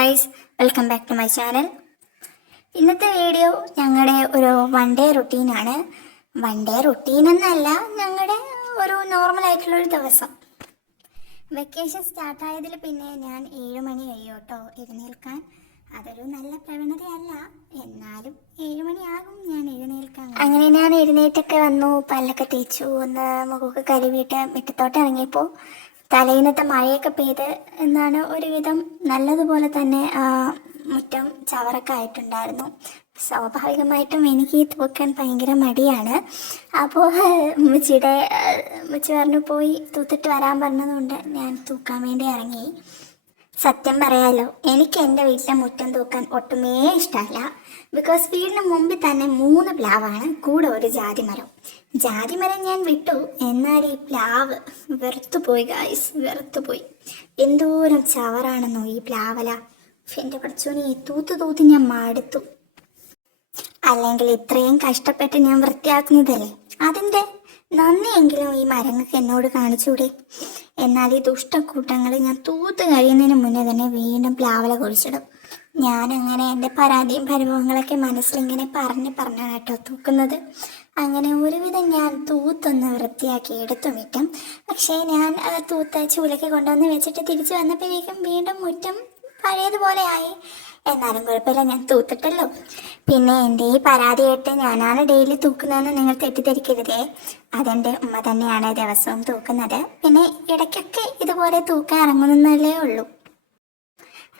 Guys, welcome back to my channel. ഇന്നത്തെ video ഞങ്ങളുടെ ഒരു വൺ ഡേ റുട്ടീനാണ്. വൺ ഡേ റുട്ടീൻ എന്നല്ല, ഞങ്ങളുടെ ഒരു നോർമലായിട്ടുള്ളൊരു ദിവസം. വെക്കേഷൻ സ്റ്റാർട്ടായതിൽ പിന്നെ ഞാൻ 7 മണി കഴിയും കേട്ടോ എഴുന്നേൽക്കാൻ. അതൊരു നല്ല പ്രവണതയല്ല, എന്നാലും 7 മണിയാകും ഞാൻ എഴുന്നേൽക്കാൻ. അങ്ങനെ ഞാൻ എഴുന്നേറ്റൊക്കെ വന്നു, പല്ലൊക്കെ തേച്ചു, ഒന്ന് മുഖമൊക്കെ കഴുകിയിട്ട് മുറ്റത്തോട്ട് ഇറങ്ങിയപ്പോൾ തലേന്നത്തെ മഴയൊക്കെ പെയ്ത് എന്നാണ് ഒരുവിധം നല്ലതുപോലെ തന്നെ മുറ്റം ചവറൊക്കെ ആയിട്ടുണ്ടായിരുന്നു. സ്വാഭാവികമായിട്ടും എനിക്ക് തൂക്കാൻ ഭയങ്കര മടിയാണ്. അപ്പോൾ ഉമ്മച്ചി പറഞ്ഞു പോയി തൂത്തിട്ട് വരാൻ പറഞ്ഞതുകൊണ്ട് ഞാൻ തൂക്കാൻ വേണ്ടി ഇറങ്ങി. സത്യം പറയാലോ, എനിക്ക് എൻ്റെ വീട്ടിലെ മുറ്റം തൂക്കാൻ ഒട്ടുമേ ഇഷ്ടമല്ല. ബിക്കോസ് വീടിന് മുമ്പിൽ തന്നെ 3 പ്ലാവാണ്, കൂടെ ഒരു ജാതിമരം. ജാതിമരം ഞാൻ വിട്ടു, എന്നാൽ ഈ പ്ലാവ് വെറുത്തുപോയി ഗായ്സ്, വെറുത്തുപോയി. എന്തോരം ചവറാണെന്നോ ഈ പ്ലാവല. എൻ്റെ പഠിച്ചോനെ, തൂത്ത് ഞാൻ മടുത്തു. അല്ലെങ്കിൽ ഇത്രയും കഷ്ടപ്പെട്ട് ഞാൻ വൃത്തിയാക്കുന്നതല്ലേ, അതിൻ്റെ നന്ദിയെങ്കിലും ഈ മരങ്ങൾക്ക് എന്നോട് കാണിച്ചൂടെ. എന്നാൽ ഈ ദുഷ്ടക്കൂട്ടങ്ങൾ ഞാൻ തൂത്ത് കഴിയുന്നതിന് മുന്നേ തന്നെ വീണ്ടും പ്ലാവല കുഴിച്ചിടും. ഞാനങ്ങനെ എൻ്റെ പരാതിയും പരിഭവങ്ങളൊക്കെ മനസ്സിലിങ്ങനെ പറഞ്ഞാണ് കേട്ടോ തൂക്കുന്നത്. അങ്ങനെ ഒരുവിധം ഞാൻ തൂത്തൊന്ന് വൃത്തിയാക്കി എടുത്തു മുറ്റം. പക്ഷേ ഞാൻ തൂത്ത് ചൂലൊക്കെ കൊണ്ടുവന്ന് വെച്ചിട്ട് തിരിച്ചു വന്നപ്പോഴേക്കും വീണ്ടും മുറ്റം പഴയതുപോലെ ആയി. എന്നാലും കുഴപ്പമില്ല, ഞാൻ തൂത്തിട്ടല്ലോ. പിന്നെ എൻ്റെ ഈ പരാതി കേട്ട് ഞാനാണ് ഡെയിലി തൂക്കുന്നതെന്ന് നിങ്ങൾ തെറ്റിദ്ധരിക്കരുതേ. അതെൻ്റെ ഉമ്മ തന്നെയാണ് ദിവസവും തൂക്കുന്നത്. പിന്നെ ഇടയ്ക്കൊക്കെ ഇതുപോലെ തൂക്കാൻ ഇറങ്ങുന്നല്ലേ ഉള്ളൂ.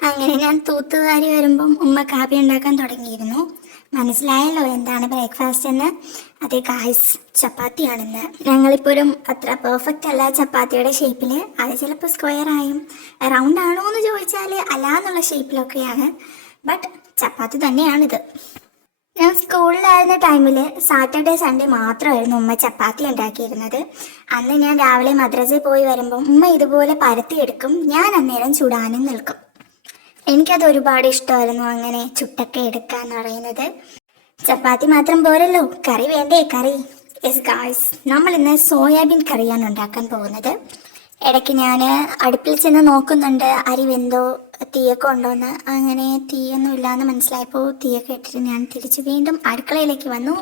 അങ്ങനെ ഞാൻ തൂത്തുകാരി വരുമ്പം ഉമ്മ കാപ്പി ഉണ്ടാക്കാൻ തുടങ്ങിയിരുന്നു. മനസ്സിലായല്ലോ എന്താണ് ബ്രേക്ക്ഫാസ്റ്റ് എന്ന്. അതെ ഗായ്സ്, ചപ്പാത്തിയാണെന്ന്. ഞങ്ങളിപ്പോഴും അത്ര പെർഫെക്റ്റ് അല്ല ചപ്പാത്തിയുടെ ഷേപ്പിൽ. അത് ചിലപ്പോൾ സ്ക്വയർ ആയും റൗണ്ട് ആണോ എന്ന് ചോദിച്ചാൽ അല്ല എന്നുള്ള ഷേപ്പിലൊക്കെയാണ്. ബട്ട് ചപ്പാത്തി തന്നെയാണിത്. ഞാൻ സ്കൂളിലായിരുന്ന ടൈമിൽ സാറ്റർഡേ സൺഡേ മാത്രമായിരുന്നു ഉമ്മ ചപ്പാത്തി ഉണ്ടാക്കിയിരുന്നത്. അന്ന് ഞാൻ രാവിലെ മദ്രസയിൽ പോയി വരുമ്പം ഉമ്മ ഇതുപോലെ പരത്തിയെടുക്കും, ഞാൻ അന്നേരം ചുടാനും നിൽക്കും. എനിക്കത് ഒരുപാട് ഇഷ്ടമായിരുന്നു അങ്ങനെ ചുട്ടൊക്കെ എടുക്കുക എന്ന് പറയുന്നത്. ചപ്പാത്തി മാത്രം പോരല്ലോ, കറി വേണ്ടേ, കറി. യെസ് ഗായ്സ്, നമ്മൾ ഇന്ന് സോയാബീൻ കറിയാണ് ഉണ്ടാക്കാൻ പോകുന്നത്. ഇടയ്ക്ക് ഞാൻ അടുപ്പിൽ ചെന്ന് നോക്കുന്നുണ്ട് അരി വെന്തോ തീയൊക്കെ ഉണ്ടോയെന്ന്. അങ്ങനെ തീയൊന്നും ഇല്ലയെന്ന് മനസ്സിലായപ്പോൾ തീയൊക്കെ ഇട്ടിട്ട് ഞാൻ തിരിച്ച് വീണ്ടും അടുക്കളയിലേക്ക് വന്നു.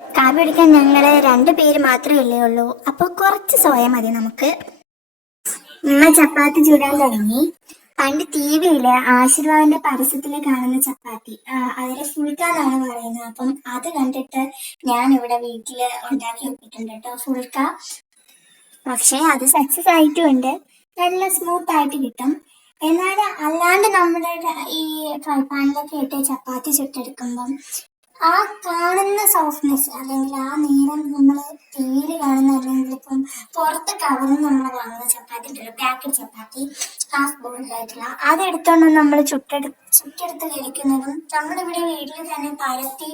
കാപ്പി പിടിക്കാൻ ഞങ്ങൾ 2 പേര് മാത്രമേ ഉള്ളൂ, അപ്പോൾ കുറച്ച് സോയ മതി നമുക്ക്. ഉമ്മ ചപ്പാത്തി ചുടാൻ തുടങ്ങി. പണ്ട് ടി വിയില് ആശീർവാദിന്റെ പരസ്യത്തില് കാണുന്ന ചപ്പാത്തി, അതിലെ ഫുൾക്ക എന്നാണ് പറയുന്നത്. അപ്പം അത് കണ്ടിട്ട് ഞാൻ ഇവിടെ വീട്ടില് ഉണ്ടാക്കി വെച്ചിട്ടുണ്ട് കേട്ടോ ഫുൾക്ക. പക്ഷെ അത് സക്സസ് ആയിട്ടുമുണ്ട്, നല്ല സ്മൂത്ത് ആയിട്ട് കിട്ടും. എന്നാൽ അല്ലാണ്ട് നമ്മുടെ ഈ ഫ്രൈ പാനിലൊക്കെ ഇട്ട് ചപ്പാത്തി ചുട്ടെടുക്കുമ്പം ആ കാണുന്ന സോഫ്റ്റ്നെസ് അല്ലെങ്കിൽ ആ നീളം നമ്മൾ തീരെ കാണുന്ന, അല്ലെങ്കിൽ ഇപ്പം പുറത്ത് കവറിൽ നമ്മൾ വാങ്ങുന്ന ചപ്പാത്തി ഉണ്ടല്ലോ, പാക്കറ്റ് ചപ്പാത്തി ഹാഫ് ബോയിൽഡ് ആയിട്ടുള്ള, അതെടുത്തോണ്ട് നമ്മൾ ചുട്ടെടുത്ത് കഴിക്കുന്നതും നമ്മളിവിടെ വീട്ടിൽ തന്നെ പരത്തി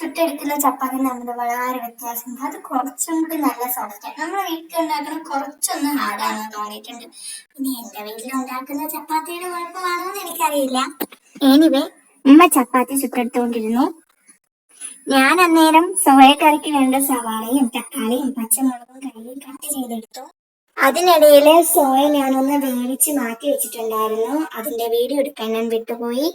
ചുട്ടെടുക്കുന്ന ചപ്പാത്തി നമ്മൾ വളരെ വ്യത്യാസമുണ്ട്. അത് കുറച്ചും കൂടി നല്ല സോഫ്റ്റ്. നമ്മുടെ വീട്ടിൽ ഉണ്ടാക്കുന്ന കുറച്ചൊന്ന് ഹാർഡാണെന്ന് തോന്നിയിട്ടുണ്ട്. ഇനി എൻ്റെ വീട്ടിൽ ഉണ്ടാക്കുന്ന ചപ്പാത്തിയുടെ കുഴപ്പമാണോ എന്ന് എനിക്കറിയില്ല. എനിവേ, ഉമ്മ ചപ്പാത്തി ചുട്ടെടുത്തുകൊണ്ടിരുന്നു. ഞാൻ അന്നേരം സോയക്കറിക്ക് വേണ്ട സവാളയും തക്കാളിയും പച്ചമുളകും കഴുകി കട്ട് ചെയ്തെടുത്തു. അതിനിടയിൽ സോയ ഞാനൊന്ന് വേവിച്ച് മാറ്റി വെച്ചിട്ടുണ്ടായിരുന്നു. അതിന്റെ വീഡിയോ എടുക്കാൻ ഞാൻ വിട്ടുപോയി.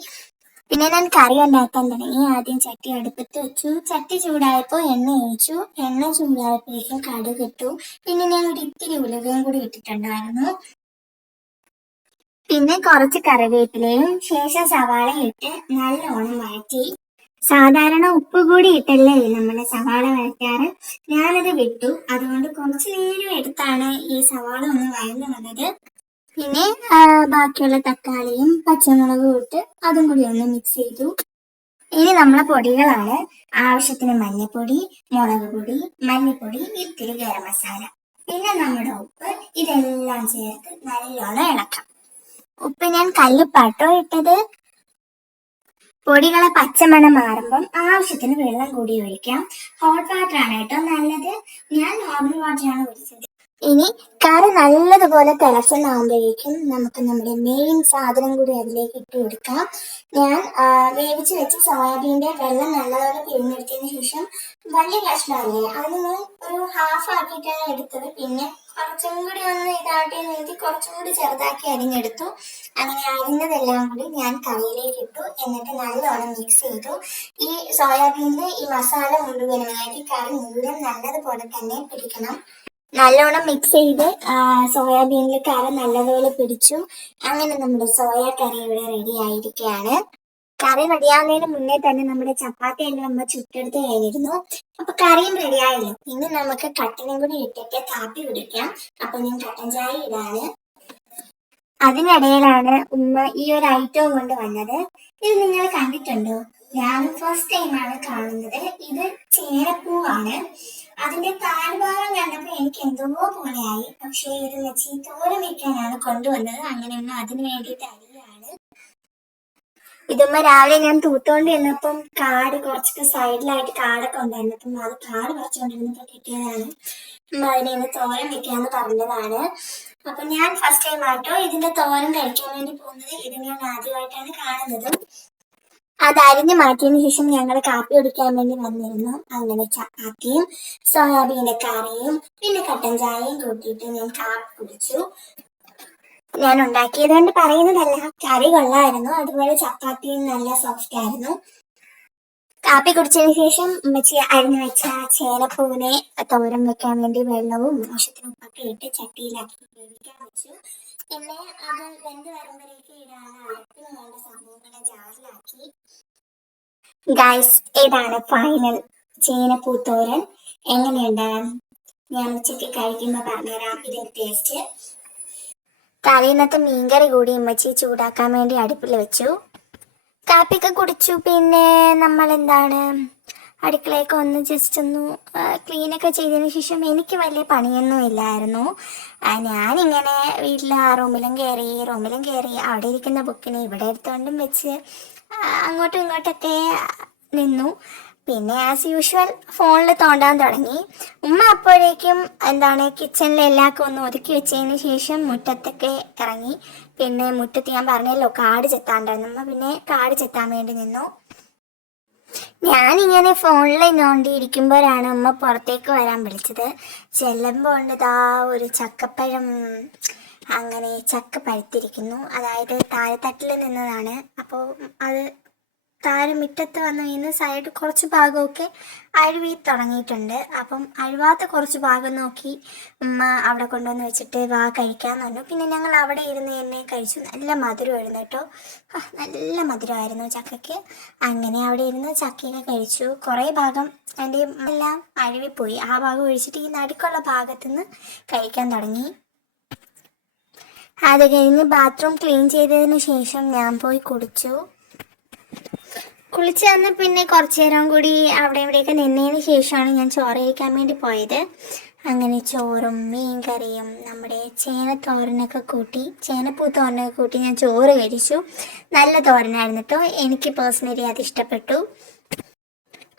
പിന്നെ ഞാൻ കറി ഉണ്ടാക്കാൻ തുടങ്ങി. ആദ്യം ചട്ടി അടുപ്പത്ത് വെച്ചു. ചട്ടി ചൂടായപ്പോൾ എണ്ണ ഒഴിച്ചു. എണ്ണ ചൂടായപ്പോഴേക്കും കടുക് ഇട്ടു. പിന്നെ ഞാൻ ഒരു ഇത്തിരി ഉലുവയും കൂടി ഇട്ടിട്ടുണ്ടായിരുന്നു. പിന്നെ കുറച്ച് കറിവേപ്പിലയും ശേഷം സവാള ഇട്ട് നല്ലോണം വഴറ്റി. സാധാരണ ഉപ്പ് കൂടി ഇട്ടല്ലേ നമ്മള് സവാള വഴറ്റാറ്. ഞാനത് വിട്ടു, അതുകൊണ്ട് കുറച്ച് നേരം എടുത്താണ് ഈ സവാള ഒന്ന് വഴന്നു വന്നത്. പിന്നെ ബാക്കിയുള്ള തക്കാളിയും പച്ചമുളകും ഇട്ട് അതും കൂടി ഒന്ന് മിക്സ് ചെയ്തു. ഇനി നമ്മളെ പൊടികളാണ്. ആവശ്യത്തിന് മഞ്ഞൾപ്പൊടി, മുളക് പൊടി, മല്ലിപ്പൊടി, ഇത്തിരി ഗരം മസാല, പിന്നെ നമ്മുടെ ഉപ്പ്. ഇതെല്ലാം ചേർത്ത് നല്ലോണം ഇളക്കാം. ഉപ്പ് ഞാൻ കല്ലുപ്പാട്ടോ ഇട്ടത്. പൊടികളെ പച്ചമണം മാറുമ്പം ആവശ്യത്തിന് വെള്ളം കൂടി ഒഴിക്കാം. ഹോട്ട് വാട്ടർ ആണ് കേട്ടോ നല്ലത്. ഞാൻ നോർമൽ വാട്ടറാണ് ഒഴിച്ചത്. ഇനി കറി നല്ലതുപോലെ തിളച്ചെന്നാകുമ്പോഴേക്കും നമുക്ക് നമ്മുടെ മെയിൻ സാധനം കൂടി അതിലേക്ക് ഇട്ട് കൊടുക്കാം. ഞാൻ വേവിച്ച് വെച്ച സോയാബീൻ്റെ വെള്ളം നല്ലപോലെ പിഴിഞ്ഞെടുത്തതിന് ശേഷം വലിയ കഷ്ണമല്ലേ അത് ഞാൻ ഒരു ഹാഫ് ആക്കിയിട്ടാണ് എടുത്തത്. പിന്നെ കുറച്ചും കൂടി ഒന്ന് ഇതാട്ടി നീട്ടി കുറച്ചും കൂടി ചെറുതാക്കി അരിഞ്ഞെടുത്തു. അങ്ങനെ അരിഞ്ഞതെല്ലാം കൂടി ഞാൻ കറിയിലേക്ക് ഇട്ടു. എന്നിട്ട് നല്ലോണം മിക്സ് ചെയ്തു. ഈ സോയാബീനിൽ ഈ മസാല മുഴുവനായിട്ട് കറി മുഴുവൻ നല്ലതുപോലെ തന്നെ പിടിക്കണം. നല്ലോണം മിക്സ് ചെയ്ത് സോയാബീനിൽ കറി നല്ലതുപോലെ പിടിച്ചു. അങ്ങനെ നമ്മുടെ സോയ കറി ഇവിടെ റെഡി ആയിരിക്കുകയാണ്. കറി റെഡിയാവുന്നതിന് മുന്നേ തന്നെ നമ്മുടെ ചപ്പാത്തി എല്ലാം നമ്മൾ ചുട്ടെടുത്ത് കഴിഞ്ഞിരുന്നു. അപ്പൊ കറിയും റെഡിയായല്ലോ. ഇനി നമുക്ക് കട്ടനും കൂടി ഇട്ടിട്ട് കാപ്പി കുടിക്കാം. അപ്പൊ ഞാൻ കട്ടൻ ചായ ഇടാണ്. അതിനിടയിലാണ് ഉമ്മ ഈ ഒരു ഐറ്റവും കൊണ്ട് വന്നത്. ഇത് നിങ്ങൾ കണ്ടിട്ടുണ്ടോ? ഞാൻ ഫസ്റ്റ് ടൈമാണ് കാണുന്നത്. ഇത് ചേനപ്പൂവാണ്. അതിന്റെ താഴ്ഭാഗം കണ്ടപ്പോൾ എനിക്ക് എന്തോ പോലെയായി. പക്ഷേ ഇത് വെച്ച് തോരൻ വെക്കാനാണ് കൊണ്ടുവന്നത്. അങ്ങനെ ഉമ്മ അതിന് വേണ്ടിയിട്ട് അരിയാണ്. ഇതുമ്മ രാവിലെ ഞാൻ തൂത്തോണ്ട് ചെന്നപ്പം കാട് കുറച്ചൊക്കെ സൈഡിലായിട്ട് കാടൊക്കെ ഉണ്ടായിരുന്നു. അപ്പം അത് കാട് പറിച്ചുകൊണ്ടിരുന്നപ്പോ കിട്ടിയതാണ്. അതിനെ തോരൻ വെക്കാന്ന് പറഞ്ഞതാണ്. അപ്പൊ ഞാൻ ഫസ്റ്റ് ടൈം ആട്ടോ ഇതിന്റെ തോരൻ കഴിക്കാൻ വേണ്ടി പോകുന്നത്. ഇത് ഞാൻ ആദ്യമായിട്ടാണ് കാണുന്നത്. അത് അരിഞ്ഞു മാറ്റിയതിനു ശേഷം ഞങ്ങൾ കാപ്പി കുടിക്കാൻ വേണ്ടി വന്നിരുന്നു. അങ്ങനെ ചപ്പാത്തിയും സോയാബീന്റെ കറിയും പിന്നെ കട്ടൻ ചായയും കൂട്ടിയിട്ട് ഞാൻ കാപ്പി കുടിച്ചു. ഞാൻ ഉണ്ടാക്കിയത് കൊണ്ട് പറയുന്നതല്ല, കറി കൊള്ളായിരുന്നു. അതുപോലെ ചപ്പാത്തിയും നല്ല സോഫ്റ്റ് ആയിരുന്നു. കാപ്പി കുടിച്ചതിന് ശേഷം ഉമ്മച്ചി അരിഞ്ഞു വെച്ച ചേനപ്പൂവിനെ തോരൻ വെക്കാൻ വേണ്ടി വെള്ളവും ആവശ്യത്തിന് ഉപ്പൊക്കെ ഇട്ട് ചട്ടിയിലാക്കി വേവിക്കാൻ വെച്ചു. പിന്നെ അത് വെന്ത് വരുമ്പോഴേക്ക് ഇടാനുള്ള അരപ്പിന് വേണ്ട സംഭവങ്ങളെ ജാറിലാക്കി. ഗൈസ്, ഇതാണ് ഫൈനൽ ചേനപ്പൂ തോരൻ. എങ്ങനെയുണ്ട്? ഞാൻ ഉച്ചയ്ക്ക് കഴിക്കുമ്പോൾ പറഞ്ഞുതരാം ഇതിന്റെ ടേസ്റ്റ്. തലേന്നത്തെ മീൻകറി കൂടി ഉമ്മച്ചി ചൂടാക്കാൻ വേണ്ടി അടുപ്പിൽ വെച്ചു. കാപ്പിയൊക്കെ കുടിച്ചു. പിന്നെ നമ്മൾ എന്താണ് അടുക്കളയൊക്കെ ഒന്ന് ജസ്റ്റ് ഒന്ന് ക്ലീനൊക്കെ ചെയ്തതിന് ശേഷം എനിക്ക് വലിയ പണിയൊന്നും ഇല്ലായിരുന്നു. ഞാനിങ്ങനെ വീട്ടിലെ റൂമിലും കയറി അവിടെ ഇരിക്കുന്ന ബുക്കിനെ ഇവിടെ എടുത്തുകൊണ്ടും വെച്ച് അങ്ങോട്ടും ഇങ്ങോട്ടൊക്കെ നിന്നു. പിന്നെ ആസ് യൂഷ്വൽ ഫോണിൽ തോണ്ടാൻ തുടങ്ങി. ഉമ്മ അപ്പോഴേക്കും എന്താണ് കിച്ചണിലെ എല്ലാവർക്കും ഒന്ന് ഒതുക്കി വെച്ചതിന് ശേഷം മുറ്റത്തൊക്കെ ഇറങ്ങി. പിന്നെ മുറ്റത്ത് ഞാൻ പറഞ്ഞല്ലോ കാട് ചെത്താണ്ടായിരുന്നു. ഉമ്മ പിന്നെ കാട് ചെത്താൻ വേണ്ടി നിന്നു. ഞാനിങ്ങനെ ഫോണിൽ നോണ്ടിയിരിക്കുമ്പോഴാണ് ഉമ്മ പുറത്തേക്ക് വരാൻ വിളിച്ചത്. ചെല്ലുമ്പോൾ ഉണ്ടതാ ഒരു ചക്കപ്പഴം. അങ്ങനെ ചക്ക പഴുത്തിരിക്കുന്നു. അതായത് താഴെത്തട്ടിൽ നിന്നതാണ്. അപ്പോൾ അത് താഴെ മുറ്റത്ത് വന്ന് വീണ് സൈഡ് കുറച്ച് ഭാഗമൊക്കെ അഴുവി തുടങ്ങിയിട്ടുണ്ട്. അപ്പം അഴുവാത്ത കുറച്ച് ഭാഗം നോക്കി ഉമ്മ അവിടെ കൊണ്ടുവന്ന് വെച്ചിട്ട് വാ കഴിക്കാമെന്ന് പറഞ്ഞു. പിന്നെ ഞങ്ങൾ അവിടെ ഇരുന്ന് തന്നെ കഴിച്ചു. നല്ല മധുരമായിരുന്നു കേട്ടോ. നല്ല മധുരമായിരുന്നു ചക്കയ്ക്ക്. അങ്ങനെ അവിടെ ഇരുന്ന് ചക്കയൊക്കെ കഴിച്ചു. കുറേ ഭാഗം അതിൻ്റെ എല്ലാം അഴുവിപ്പോയി. ആ ഭാഗം ഒഴിച്ചിട്ട് ഈ നടുക്കുള്ള ഭാഗത്തുനിന്ന് കഴിക്കാൻ തുടങ്ങി. അത് കഴിഞ്ഞ് ബാത്റൂം ക്ലീൻ ചെയ്തതിന് ശേഷം ഞാൻ പോയി കുളിച്ച് വന്ന് പിന്നെ കുറച്ചു നേരം കൂടി അവിടെ ഇവിടെയൊക്കെ നിന്നതിന് ശേഷമാണ് ഞാൻ ചോറ് കഴിക്കാൻ വേണ്ടി പോയത്. അങ്ങനെ ചോറും മീൻ കറിയും നമ്മുടെ ചേനപ്പൂ തോരനൊക്കെ കൂട്ടി ഞാൻ ചോറ് കഴിച്ചു. നല്ല തോരനായിരുന്നു കേട്ടോ. എനിക്ക് പേഴ്സണലി അത് ഇഷ്ടപ്പെട്ടു.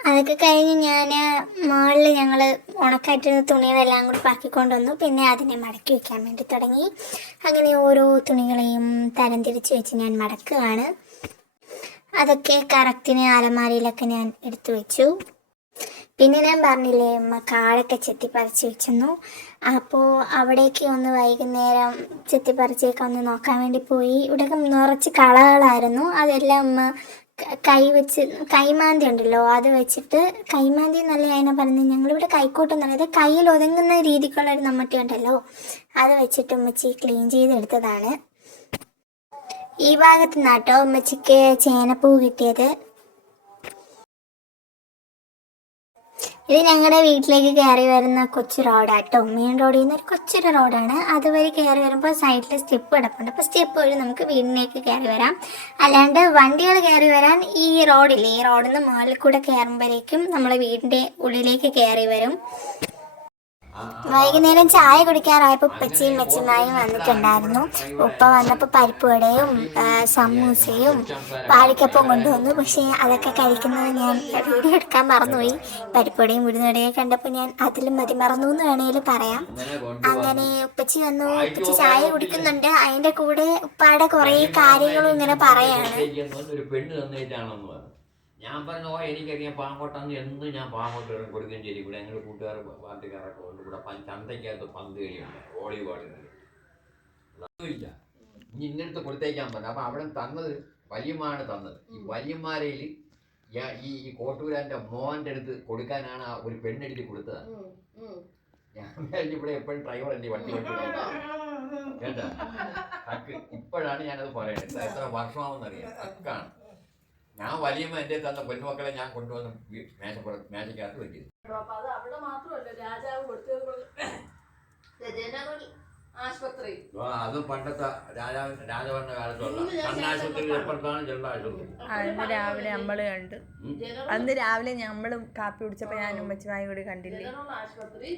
അതൊക്കെ കഴിഞ്ഞ് ഞാൻ മുകളിൽ ഞങ്ങൾ ഉണക്കായിട്ടിരുന്ന തുണികളെല്ലാം കൂടി പാക്കിക്കൊണ്ട് വന്നു. പിന്നെ അതിനെ മടക്കി വയ്ക്കാൻ വേണ്ടി തുടങ്ങി. അങ്ങനെ ഓരോ തുണികളെയും തരംതിരിച്ച് വെച്ച് ഞാൻ മടക്കുകയാണ്. അതൊക്കെ കറക്റ്റിന് അലമാരിയിലൊക്കെ ഞാൻ എടുത്തു വെച്ചു. പിന്നെ ഞാൻ പറഞ്ഞില്ലേ അമ്മ കാടൊക്കെ ചെത്തിപ്പറിച്ച് വെച്ചെന്നു. അപ്പോൾ അവിടേക്ക് ഒന്ന് വൈകുന്നേരം ചെത്തിപ്പറിച്ചേക്ക് ഒന്ന് നോക്കാൻ വേണ്ടി പോയി. ഇവിടെയൊക്കെ നിറച്ച് കളകളായിരുന്നു. അതെല്ലാം അമ്മ കൈമാന്തി ഉണ്ടല്ലോ അത് വെച്ചിട്ട്, കൈമാന്തി എന്നല്ല അതിനെ പറഞ്ഞത്, ഞങ്ങളിവിടെ കൈക്കോട്ടെന്ന് പറയുന്നത് കയ്യിൽ ഒതുങ്ങുന്ന രീതിക്കുള്ളൊരു നമ്മട്ടി ഉണ്ടല്ലോ അത് വെച്ചിട്ട് ഉമ്മച്ചി ക്ലീൻ ചെയ്തെടുത്തതാണ്. ഈ ഭാഗത്ത് നിന്നാട്ടോ ഉമ്മച്ചിക്ക് ചേനപ്പൂ കിട്ടിയത്. ഇത് ഞങ്ങളുടെ വീട്ടിലേക്ക് കയറി വരുന്ന കൊച്ചു റോഡാട്ടോ. മെയിൻ റോഡിൽ നിന്ന് ഒരു കൊച്ചൊരു റോഡാണ്. അതുവഴി കയറി വരുമ്പോൾ സൈഡിൽ സ്റ്റെപ്പ് കിടപ്പുണ്ട്. അപ്പോൾ സ്റ്റെപ്പ് വഴി നമുക്ക് വീടിലേക്ക് കയറി വരാം. അല്ലാണ്ട് വണ്ടികൾ കയറി വരാൻ ഈ റോഡിൽ നിന്ന് മുകളിൽ കൂടെ കയറുമ്പോഴേക്കും നമ്മളെ വീടിൻ്റെ ഉള്ളിലേക്ക് കയറി വരും. വൈകുന്നേരം ചായ കുടിക്കാറായപ്പോൾ ഉപ്പച്ചിയും മെച്ചിമായും വന്നിട്ടുണ്ടായിരുന്നു. ഉപ്പ വന്നപ്പോൾ പരിപ്പ് വടയും സമൂസയും പാലിക്കപ്പം കൊണ്ടുവന്നു. പക്ഷേ അതൊക്കെ കഴിക്കുന്നത് ഞാൻ വീഡിയോ എടുക്കാൻ മറന്നുപോയി. പരിപ്പുവടയും ഉഴുന്നുവടയും കണ്ടപ്പോൾ ഞാൻ അതിലും മറന്നു എന്ന് വേണമെങ്കിൽ പറയാം. അങ്ങനെ ഉപ്പച്ചി വന്നു. ഉപ്പച്ചി ചായ കുടിക്കുന്നുണ്ട്. അതിൻ്റെ കൂടെ ഉപ്പാടെ കുറേ കാര്യങ്ങളും ഇങ്ങനെ പറയാണ്. ഞാൻ പറഞ്ഞു എനിക്കറിയാം പാങ്ങോട്ടാന്ന് എന്ന് ഞാൻ പാങ്ങോട്ട് കൊടുക്കുകയും ചെയ്തു. ഇവിടെ ഞങ്ങൾ കൂട്ടുകാർ പാർട്ടിക്കാരൊക്കെ കൊണ്ട് ഇവിടെ ചന്തയ്ക്കകത്ത് പന്ത് കളിയുണ്ട്, വോളിബോളുണ്ട്. അതുമില്ല, ഇനി ഇന്നടുത്ത് കൊടുത്തേക്കാൻ പറഞ്ഞു. അപ്പം അവിടെ തന്നത് വല്യമ്മാണ് തന്നത്. ഈ വല്യന്മാരയിൽ ഈ കോട്ടൂരാൻ്റെ മോൻ്റെ അടുത്ത് കൊടുക്കാനാണ് ആ ഒരു പെണ്ണെടുത്ത് കൊടുത്തതാണ്. ഞാൻ വിചാരിച്ചു ഇവിടെ എപ്പോഴും ഡ്രൈവർ അല്ലേ വണ്ടി കേട്ടാ തക്ക്. ഇപ്പോഴാണ് ഞാനത് പറയുന്നത്. എത്ര വർഷമാവെന്നറിയാം. തക്കാണ്. ഞാൻ വലിയമ്മ എൻ്റെ തന്ന പൊന്നുമക്കളെ ഞാൻ കൊണ്ടുവന്ന് മേശക്കകത്ത് വെക്കുന്നത്. അവിടെ മാത്രമല്ല രാജാവ് ആശുപത്രി അത് പണ്ടത്തെ രാജഭരണ കാലത്തുള്ള കണ്ണാശുപത്രി എപ്പുറത്താണ് ജനറൽ ആശുപത്രി. അന്ന് രാവിലെ നമ്മള് കണ്ട്. അന്ന് രാവിലെ ഞമ്മളും കാപ്പി കുടിച്ചപ്പോ ഞാനും ഉമ്മച്ചുമായി കൂടി കണ്ടില്ലേ. ജനറൽ ആശുപത്രി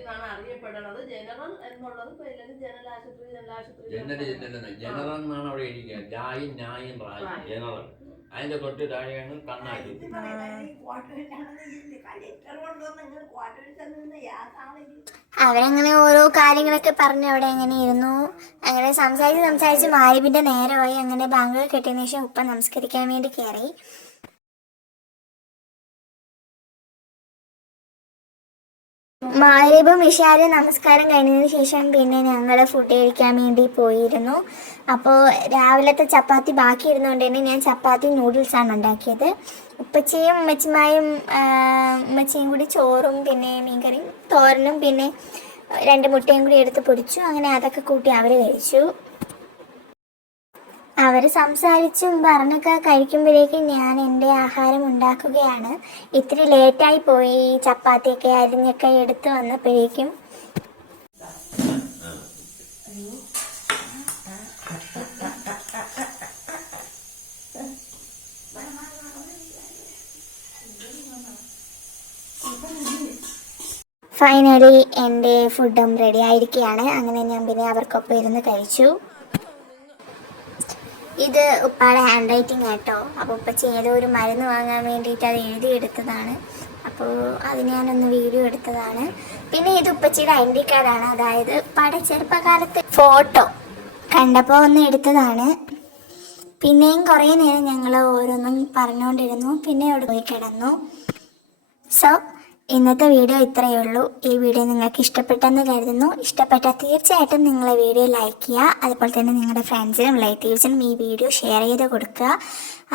എന്നാണ് അറിയപ്പെടുന്നത്. ജനറൽ എന്നുള്ളത് ജനറൽ ആശുപത്രി ജനറൽ എന്നാണ് അവിടെ ഇരിക്കുക. ജായും ന്യായും റായും ജനറൽ. അതിന്റെ തൊട്ട് താഴെയാണ് കണ്ണാശുപത്രി. അവരങ്ങനെ ഓരോ കാര്യങ്ങളൊക്കെ പറഞ്ഞ് അവിടെ എങ്ങനെ ഇരുന്നു. അങ്ങനെ സംസാരിച്ച് മാരിബിന്റെ നേരമായി. അങ്ങനെ ബാങ്കുകൾ കെട്ടിയതിനു ശേഷം ഉപ്പ നമസ്കരിക്കാൻ വേണ്ടി കയറി. മാരിബും ഇഷാരും നമസ്കാരം കഴിഞ്ഞതിന് ശേഷം പിന്നെ ഞങ്ങൾ ഫുഡ് കഴിക്കാൻ വേണ്ടി പോയിരുന്നു. അപ്പോൾ രാവിലത്തെ ചപ്പാത്തി ബാക്കി ഇരുന്നുകൊണ്ട് തന്നെ ഞാൻ ചപ്പാത്തി നൂഡിൽസാണ് ഉണ്ടാക്കിയത്. ഉപ്പച്ചയും ഉമ്മച്ചിയും കൂടി ചോറും പിന്നെ മീൻകറിയും തോരനും പിന്നെ 2 മുട്ടയും കൂടി എടുത്ത് പൊടിച്ചു. അങ്ങനെ അതൊക്കെ കൂട്ടി അവർ കഴിച്ചു. അവർ സംസാരിച്ചും പറഞ്ഞൊക്കെ കഴിക്കുമ്പോഴേക്കും ഞാൻ എൻ്റെ ആഹാരം ഉണ്ടാക്കുകയാണ്. ഇത്തിരി ലേറ്റായി പോയി. ചപ്പാത്തിയൊക്കെ അരിഞ്ഞൊക്കെ എടുത്ത് വന്നപ്പോഴേക്കും ഫൈനലി എൻ്റെ ഫുഡും റെഡി ആയിരിക്കുകയാണ്. അങ്ങനെ ഞാൻ പിന്നെ അവർക്കൊപ്പം ഇരുന്ന് കഴിച്ചു. ഇത് ഉപ്പാടെ ഹാൻഡ് റൈറ്റിംഗ് കേട്ടോ. അപ്പോൾ ഉപ്പച്ചി ഏതോ ഒരു മരുന്ന് വാങ്ങാൻ വേണ്ടിയിട്ട് അത് എഴുതിയെടുത്തതാണ്. അപ്പോൾ അത് ഞാനൊന്ന് വീഡിയോ എടുത്തതാണ്. പിന്നെ ഇത് ഉപ്പച്ചിയുടെ ഐഡൻറ്റി കാർഡാണ്. അതായത് ഉപ്പാടെ ചെറുപ്പകാലത്തെ ഫോട്ടോ കണ്ടപ്പോൾ ഒന്ന് എടുത്തതാണ്. പിന്നെയും കുറേ നേരം ഞങ്ങൾ ഓരോന്നും പറഞ്ഞുകൊണ്ടിരുന്നു. പിന്നെ അവിടെ പോയി കിടന്നു. സോ ഇന്നത്തെ വീഡിയോ ഇത്രയേ ഉള്ളൂ. ഈ വീഡിയോ നിങ്ങൾക്ക് ഇഷ്ടപ്പെട്ടെന്ന് കരുതുന്നു. ഇഷ്ടപ്പെട്ടാൽ തീർച്ചയായിട്ടും നിങ്ങൾ വീഡിയോ ലൈക്ക് ചെയ്യുക. അതുപോലെ തന്നെ നിങ്ങളുടെ ഫ്രണ്ട്സിനും റിലേറ്റീവ്സിനും ഈ വീഡിയോ ഷെയർ ചെയ്ത് കൊടുക്കുക.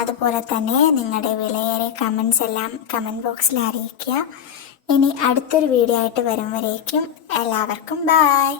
അതുപോലെ തന്നെ നിങ്ങളുടെ വിലയേറിയ കമൻസ് എല്ലാം കമൻറ്റ് ബോക്സിൽ അറിയിക്കുക. ഇനി അടുത്തൊരു വീഡിയോ ആയിട്ട് വരും വരേക്കും എല്ലാവർക്കും ബൈ.